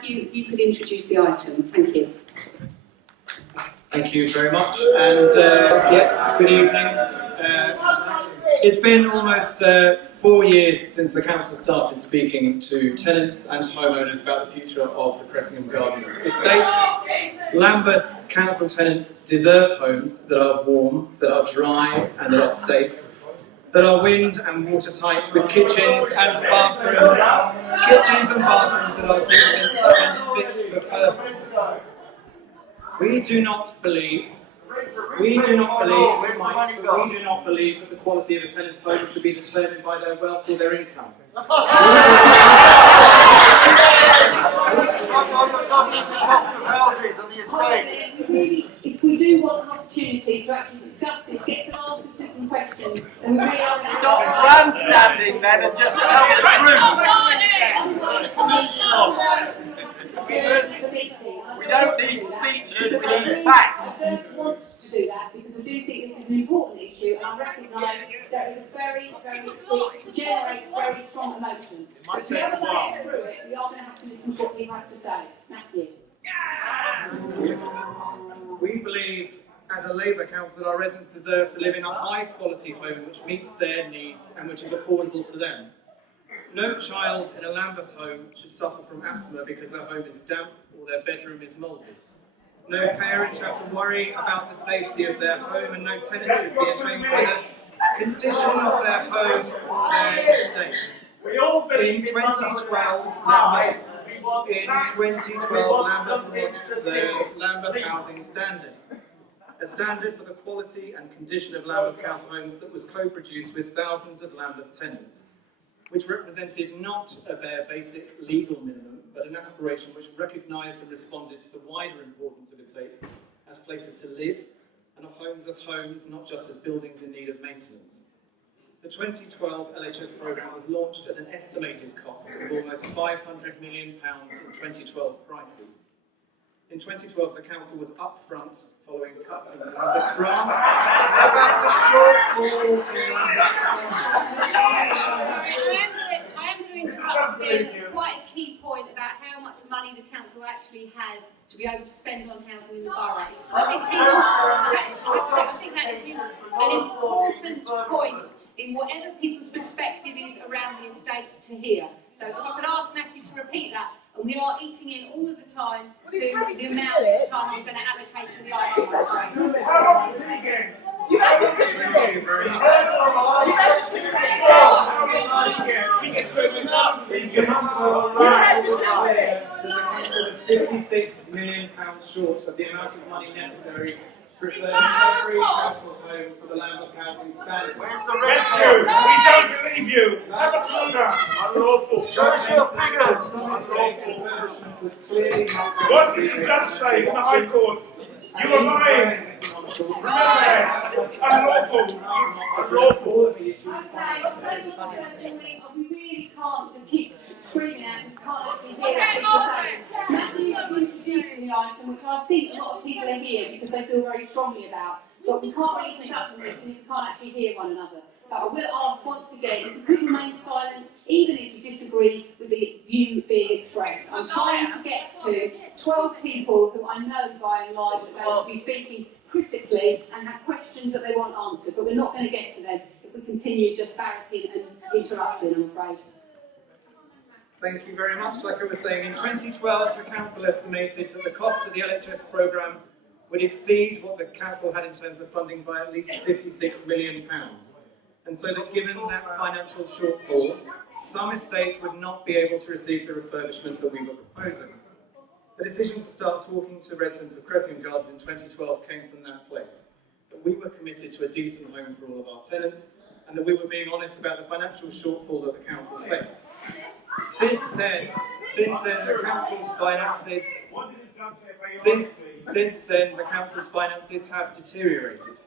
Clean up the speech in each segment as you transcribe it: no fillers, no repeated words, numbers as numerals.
Matthew, if you could introduce the item. Thank you. Thank you very much. And yes, good evening. It's been almost 4 years since the council started speaking to tenants and homeowners about the future of the Cressingham Gardens estate. Lambeth council tenants deserve homes that are warm, that are dry and that are safe, that are wind and watertight, with kitchens and bathrooms that are decent and fit for purpose. We do not believe that the quality of a tenant's home should be determined by their wealth or their income. If we do want an opportunity to actually discuss this, get some answers to some questions, and we are... Stop grandstanding then and just tell the truth. We don't need speeches, we need facts. I don't want to do that because I do think this is an important issue, and I recognise there is a very, very generates very strong emotion. But to be able to get through it, we are going to have to listen to what we have to say. Matthew. We believe, as a Labour council, that our residents deserve to live in a high-quality home which meets their needs and which is affordable to them. No child in a Lambeth home should suffer from asthma because their home is damp or their bedroom is mouldy. No parent should have to worry about the safety of their home, and no tenant should be ashamed by the condition of their home or their estate. In 2012, Lambeth launched the Lambeth Housing Standard, a standard for the quality and condition of Lambeth council homes that was co-produced with thousands of Lambeth tenants, which represented not a bare basic legal minimum, but an aspiration which recognised and responded to the wider importance of estates as places to live, and of homes as homes, not just as buildings in need of maintenance. The 2012 LHS programme was launched at an estimated cost of almost £500 million in 2012 prices. In 2012, the council was upfront, following cuts in the Lambeth grant, about the shortfall in Lambeth funding. I am going to interrupt again. It's quite a key point about how much money the council actually has to be able to spend on housing in the borough. I think that is an important point in whatever people's perspective is around the estate to hear. So if I could ask Matthew to repeat that, and we are eating in all of the time to the amount of time I'm going to allocate for the item. Thank you very much. £56 million short of the amount of money necessary to return every council's home to the Lambeth Housing Standard. Where's the rescue? We don't believe you! Have a calm. Unlawful. Show us your figures! Unlawful. What did the judge say in the High Courts? You were lying! Remember that! Unlawful! Unlawful! Okay, we really can't just keep screaming out and can't actually hear what people say. Matthew is introducing the item, which I think a lot of people are here because they feel very strongly about, but we can't really conduct this and we can't actually hear one another. So I will ask once again, if you could remain silent, even if you disagree with the view being expressed. I'm trying to get to 12 people who I know by and large are going to be speaking critically and have questions that they want answered, but we're not going to get to them if we continue just barracking and interrupting, I'm afraid. Thank you very much. Like I was saying, in 2012 the council estimated that the cost of the LHS programme would exceed what the council had in terms of funding by at least £56 million. And so that given that financial shortfall, some estates would not be able to receive the refurbishment that we were proposing. The decision to start talking to residents of Cressingham Gardens in 2012 came from that place, that we were committed to a decent home for all of our tenants, and that we were being honest about the financial shortfall that the council faced. Since then, the council's finances have deteriorated.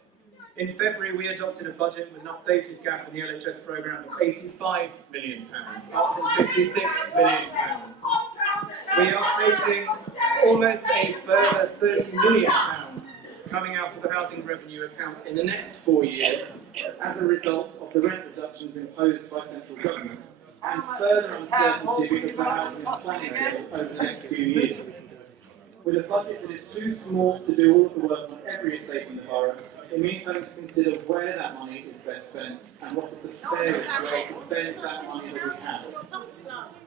In February, we adopted a budget with an updated gap in the LHS programme of £85 million, up from £56 million. We are facing almost a further £30 million coming out of the housing revenue account in the next 4 years as a result of the rent reductions imposed by central government and further uncertainty because of housing and planning bill over the next few years. With a budget that is too small to do all of the work on every estate in the borough, it means having to consider where that money is best spent and what is the fairest way to spend that money that we have.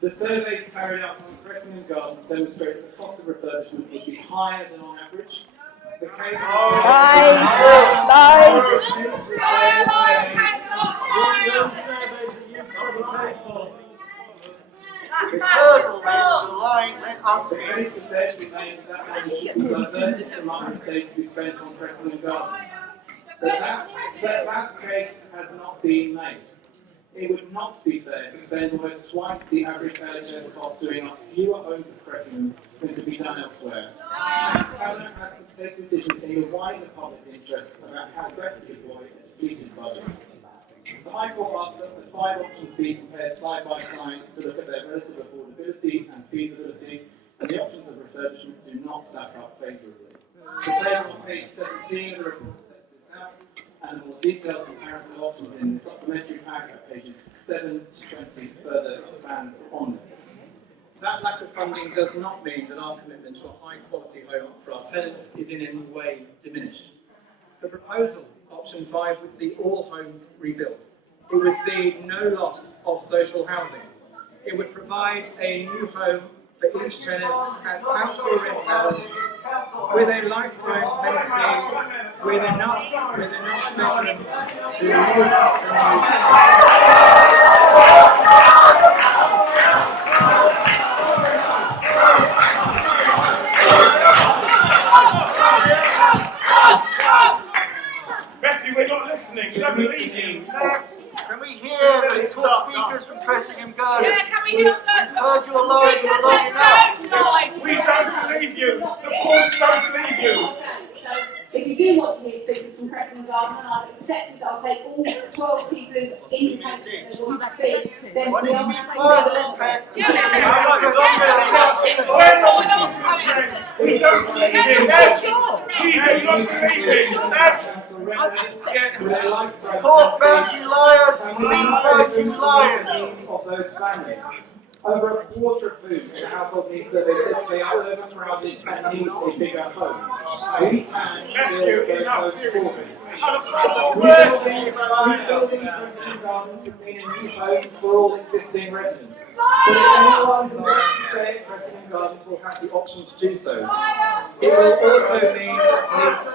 The surveys carried out on Cressingham Gardens demonstrate that the cost of refurbishment would be higher than on average. The case The hurdle is the line, let us The case was actually made that money should be diverted from other estates to be spent on Cressingham Gardens. But that case has not been made. It would not be fair to spend almost twice the average LHS cost doing up fewer homes at Cressingham than could be done elsewhere. And Cabinet has to take decisions in the wider public interest about how best to deploy its depleted budget. The High Court asked that the 5 options be compared side by side to look at their relative affordability and feasibility, and the options of refurbishment do not stack up favourably. The table on page 17 of the report sets this out, and a more detailed comparison of options in the supplementary pack at pages 7 to 20 further expands on this. That lack of funding does not mean that our commitment to a high quality home for our tenants is in any way diminished. The proposal, option 5, would see all homes rebuilt. It would see no loss of social housing. It would provide a new home for each tenant at council rent levels with a lifetime tenancy with enough bedrooms to meet the needs. We're not listening. We don't believe you. Can we hear the two speakers from Cressingham Gardens? Yeah, can we hear them? Heard your lies for long enough. We don't believe you. The courts don't believe you. So, if you do want to hear speakers from Cressingham Garden, and I've accepted that I'll take all 12 people who've indicated they want to speak, then Why we don't are you be going quiet, Pat? We're not We don't believe you. We do not believe you. Court found you liars, we found you liars. Of those families. Over a quarter of whom in the household needs survey said they are overcrowded and need a bigger home. We can build those homes for them. Rebuilding Cressingham Gardens would mean a new home for all existing residents. So anyone who wants to stay at Cressingham Gardens will have the option to do so. It will also mean at least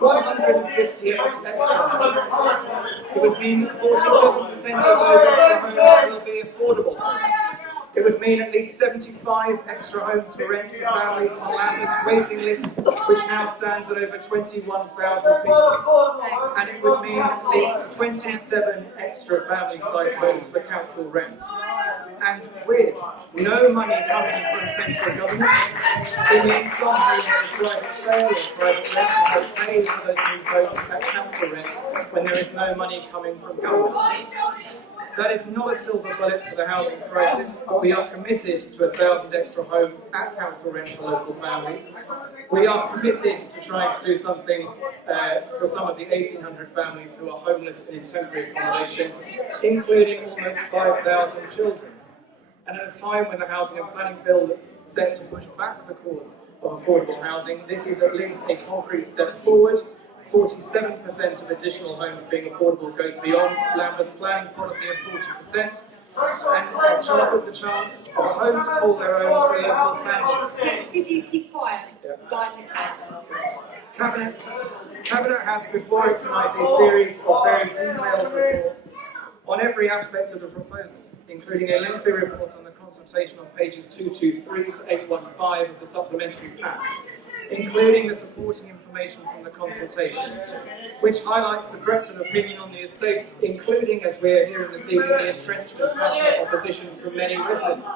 150 extra homes. It would mean that 47% of those extra homes will be affordable homes. It would mean at least 75 extra homes for rent for families on Lambeth's waiting list, which now stands at over 21,000 people. And it would mean at least 27 extra family-sized homes for council rent. And with no money coming from central government, it means some homes for private sale or private rent have paid for those new homes at council rent when there is no money coming from government. That is not a silver bullet for the housing crisis. We are committed to 1,000 extra homes at council rent for local families. We are committed to trying to do something for some of the 1,800 families who are homeless and in temporary accommodation, including almost 5,000 children. And at a time when the Housing and Planning Bill looks set to push back the cause of affordable housing, this is at least a concrete step forward. 47% of additional homes being affordable goes beyond Lambeth's planning policy of 40%, and offers the chance of a home to call their own to local families. Could you keep quiet? Cabinet has before it tonight a series of very detailed reports on every aspect of the proposals, including a lengthy report on the consultation on pages 223 to 815 of the supplementary pack, including the supporting information from the consultation, which highlights the breadth of opinion on the estate, including, as we're hearing this evening, the entrenched and passionate opposition from many residents.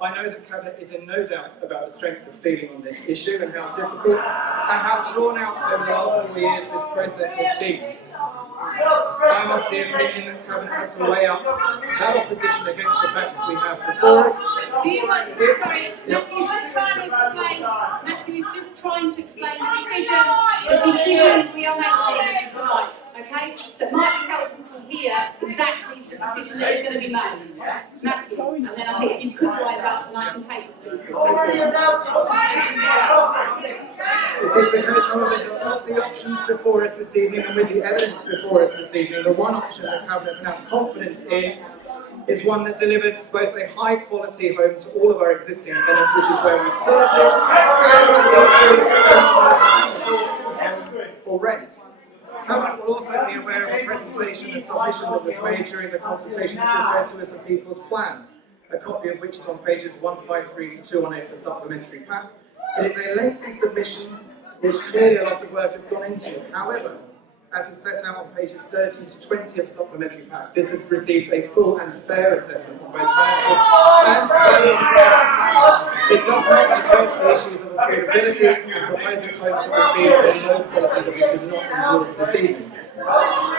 I know that Cabinet is in no doubt about the strength of feeling on this issue and how difficult and how drawn out over the last 4 years this process has been. I'm of the opinion that Cabinet has to weigh up that opposition against the facts we have before us. Do you want, sorry, Matthew's just trying to explain, Matthew is just trying to explain the decision we are making tonight, okay? So it might be helpful to hear exactly the decision that is going to be made. Matthew. And then I think you could wind up and I can take the speakers. It is the case, however, that of the options before us this evening and with the evidence before us this evening, the one option that Cabinet can have confidence in is one that delivers both a high quality home to all of our existing tenants, which is where we started, and for rent. Cabinet will also be aware of a presentation and submission that was made during the consultation referred to as the People's Plan, a copy of which is on pages 153 to 218 of the supplementary pack. It is a lengthy submission which clearly a lot of work has gone into. However, as is set out on pages 13 to 20 of the supplementary pack, this has received a full and fair assessment on both financial and it does not address the issues of affordability and proposes homes that would be of low quality that we could not endorse this evening.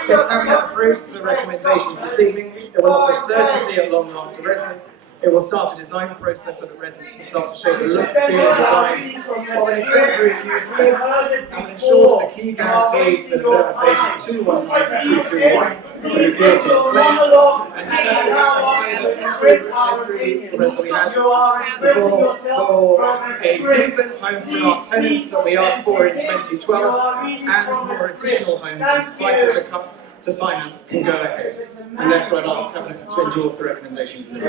If Cabinet approves the recommendations this evening, it will offer certainty at long last to residents. It will start a design process so that residents can start to shape the look, feel and design of an exemplary new estate and ensure that the key guarantees that are set on pages 219 to 221 will be put into place and say that every request that we had for a decent home for our tenants that we asked for in 2012 and more additional homes in spite of the cuts to finance can go ahead. And therefore I'd ask Cabinet to endorse the recommendations in the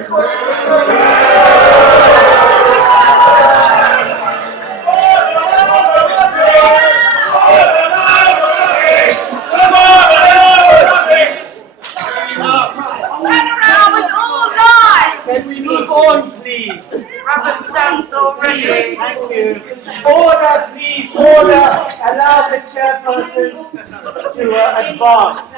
Can we move on, please? Rubber stamps already. Thank you. Order, please. Order. Allow the chairperson to advance.